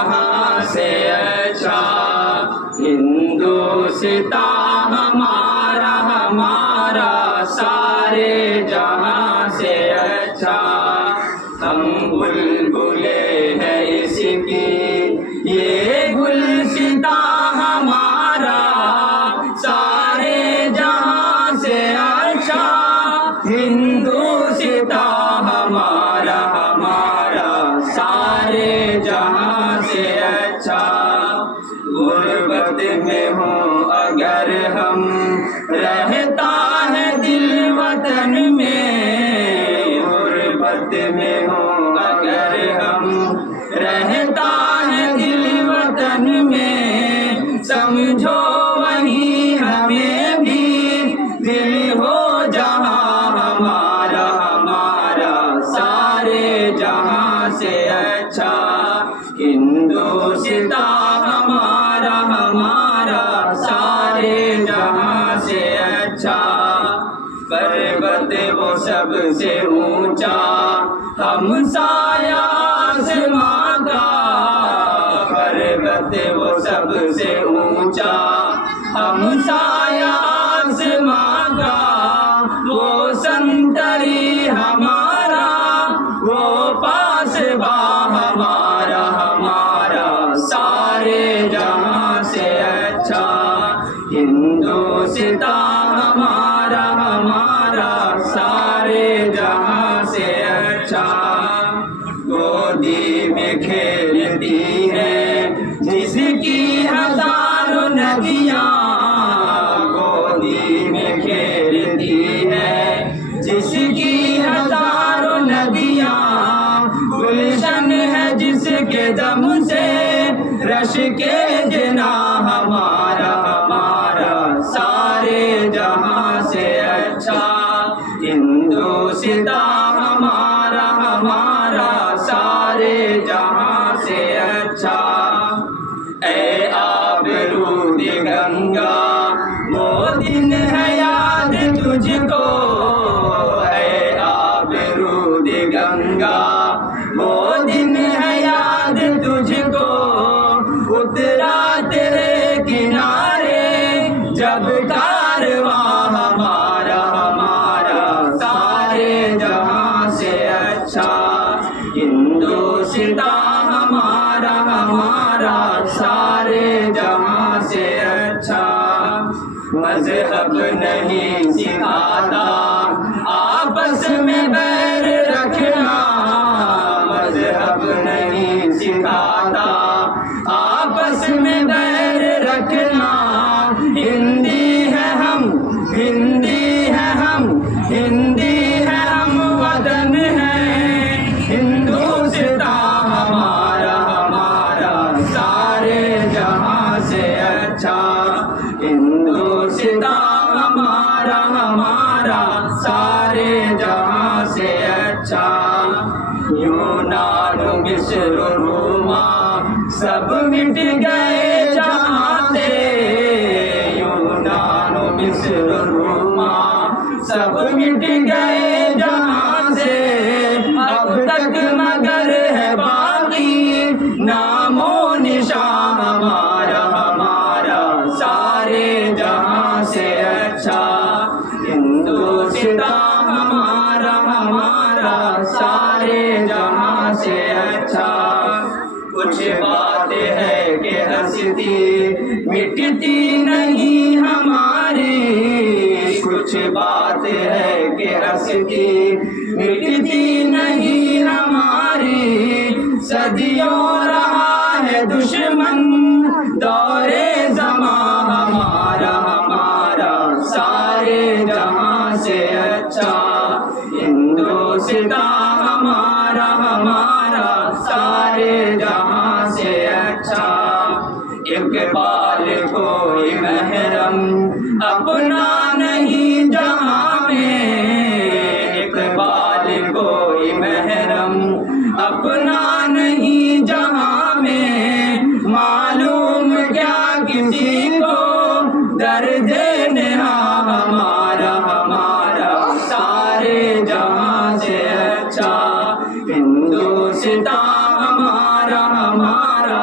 जहां से अच्छा, हिंदुस्तान हमारा हमारा सारे जहां से अच्छा। हम बुलबुले हैं इसकी ये गुलसितां हमारा सारे जहां से अच्छा, हिंदुस्तान हमारा हमारा सारे जहां से अच्छा। गुर्बत में हो अगर हम रहता है दिल वतन में, गुर्बत में हो अगर हम रहता है दिल वतन में, समझो वही हमें भी दिल हो जहां हमारा हमारा सारे जहां से अच्छा, हिंदुस्तान हमारा हमारा सारे जहां से अच्छा। पर्वत वो सबसे ऊंचा हम साया आसमां का, पर्वत वो सबसे ऊंचा हम साया आसमां का, वो संतरी हमारा वो पासबा हमारा हमारा सारे जहां से अच्छा, हिंदुस्तान हमारा हमारा सारे जहां से अच्छा। गोदी में खेलती है जिसकी हजारों नदियां, गोदी में खेलती है जिसकी हजारों नदियां, गुलशन है जिसके दम से रश के जना हमारा हमारा सारे जहां से अच्छा, हिंदुस्तान हमारा हमारा सारे जहां से अच्छा। ऐ आबरूद गंगा वो दिन है याद तुझको, ऐ आबरूद गंगा वो दिन है याद तुझको, उतरा तेरे किनारे जब कारवां हमारा हमारा सारे जहां से अच्छा, हिंदुस्तान हमारा हमारा सारे जहां से अच्छा। मजहब नहीं सिखाता आपस में बैर रखना, मजहब नहीं सिखाता आपस में बैर रखना, हिंदी है हम हिंदी है हम हिंदी है हम वतन है, हिंदुस्तान हमारा हमारा सारे जहां से अच्छा, हिंदुस्तान हमारा हमारा सारे जहां से अच्छा। यूनान मिस्र रोमा सब मिट गए जहां से, यूनान मिस्र रोमा सब मिट गए जहां से, अब तक मगर है बाकी नामो निशान हमारा हमारा सारे जहां से अच्छा, हिंदुस्तान हमारा हमारा सारे जहां से अच्छा। कुछ बात है कि हंसती मिटती नहीं हमारी, कुछ बात है कि हंसती मिटती नहीं हमारी, सदियों रहा है दुश्मन दौरे ज़मां हमारा हमारा सारे जहां से अच्छा, हिंदुस्तान हमारा हमारा सारे जहां से अच्छा। इकबाल कोई महरम अपना नहीं जहां में, इकबाल कोई महरम अपना नहीं जहां में, मालूम क्या किसी को दर्द नेहा हमारा हमारा सारे जहां से अच्छा, हिंदुस्तान हमारा हमारा